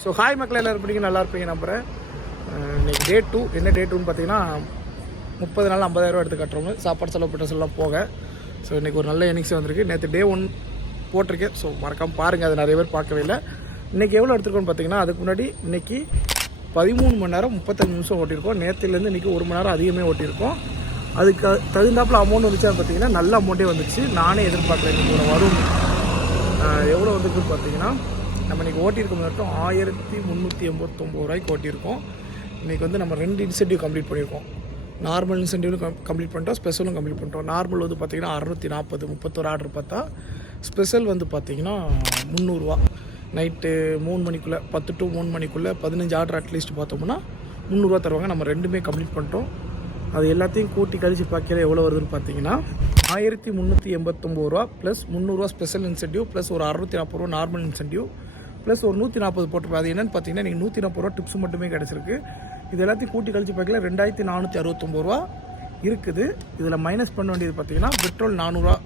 So hi மக்கள் எல்லோரும் பிடிக்கும் நல்லா இருப்பீங்க நம்புகிறேன். இன்றைக்கி டே 2 என்ன டே 2ன்னு பார்த்தீங்கன்னா 30 நாள் 50,000 எடுத்து கட்டுறவங்க சாப்பாடு செலவு பெற்ற செல்லாம் போக. ஸோ இன்றைக்கி ஒரு நல்ல எனிங்ஸ் வந்திருக்கு. நேற்று டே 1 போட்டிருக்கேன். ஸோ மறக்காமல் பாருங்கள், அது நிறைய பேர் பார்க்கவே இல்லை. இன்றைக்கி எவ்வளோ எடுத்துருக்கோன்னு பார்த்தீங்கன்னா அதுக்கு முன்னாடி இன்றைக்கி 13 மணி நேரம் 35 நிமிஷம் ஓட்டியிருக்கோம். நேற்றுலேருந்து இன்றைக்கி 1 மணி நேரம் அதிகமே ஓட்டியிருக்கோம். அதுக்கு தகுந்தாப்பில் அமௌண்ட் வந்துச்சா பார்த்தீங்கன்னா நல்ல அமௌண்ட்டே வந்துச்சு. நானே எதிர்பார்க்கல இன்றைக்கி ஒரு வரும். எவ்வளோ வந்துருக்குன்னு பார்த்தீங்கன்னா நம்ம இன்றைக்கி ஓட்டியிருக்கோம் மட்டும் 1389 ரூபாய்க்கு ஓட்டியிருக்கோம். இன்றைக்கி வந்து நம்ம 2 இன்சென்டிவ் கம்ப்ளீட் பண்ணியிருக்கோம். நார்மல் இன்சென்டிவும் கம்ப்ளீட் பண்ணிட்டோம், ஸ்பெஷலும் கம்ப்ளீட் பண்ணிட்டோம். நார்மல் வந்து பார்த்திங்கன்னா 640 31 ஆர்டர் பார்த்தா, ஸ்பெஷல் வந்து பார்த்திங்கன்னா 300 ரூபா. நைட்டு 3 மணிக்குள்ளே 10 to 3 மணிக்குள்ளே 15 ஆர்டர் அட்லீஸ்ட் பார்த்தோம்னா 300 ரூபா தருவாங்க. நம்ம 2மே கம்ப்ளீட் பண்ணிட்டோம். அது எல்லாத்தையும் கூட்டி கழிச்சு பார்க்கல எவ்வளோ வருதுன்னு பார்த்தீங்கன்னா 1389 ரூபா ப்ளஸ் 300 ரூபா ஸ்பெஷல் இன்சென்டிவ் ப்ளஸ் ஒரு 640 ரூபா நார்மல் இன்சென்டிவ் ப்ளஸ் ஒரு 140 போட்டிருப்பேன். அது என்னென்னு பார்த்தீங்கன்னா நீங்கள் 140 ரூபா டிப்ஸ் மட்டுமே கிடச்சிருக்கு. இது எல்லாத்தையும் கூட்டி கழிச்சு பார்க்கல 2469 ரூபா இருக்குது. இதில் மைனஸ் பண்ண வேண்டியது பார்த்தீங்கன்னா பெட்ரோல் 400 ரூபா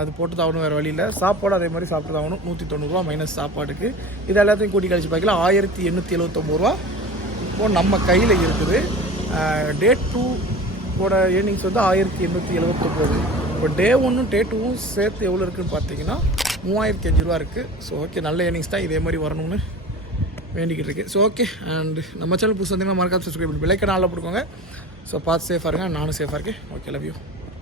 அது போட்டு தான் ஆகணும், வேறு வழியில். சாப்பாடு அதே மாதிரி சாப்பிட்டு தான் ஆகணும், 190 ரூபா மைனஸ் சாப்பாட்டுக்கு. இது எல்லாத்தையும் கூட்டி கழிச்சு பார்க்கல 1879 ரூபா இப்போது நம்ம கையில் இருக்குது. டே 2 ஏர்னிங்ஸ் வந்து 1879. இப்போ டே 1 டே 2 சேர்த்து எவ்வளோ இருக்குதுன்னு பார்த்தீங்கன்னா 3005 ரூபா இருக்குது. ஸோ ஓகே, நல்ல ஏர்னிங்ஸ் தான், இதே மாதிரி வரணும்னு வேண்டிக்கிட்டு இருக்கு. ஸோ ஓகே, அண்ட் நம்ம சேனல் புதுசு வந்தீங்கன்னா மறக்காம சப்ஸ்கிரைப் பண்ணி பெல் ஐக்கான் ஆல்ல போட்டுக்கோங்க. ஸோ பார்த்து சேஃபாக இருங்க, நானும் சேஃபாக இருக்கேன். Okay, love you.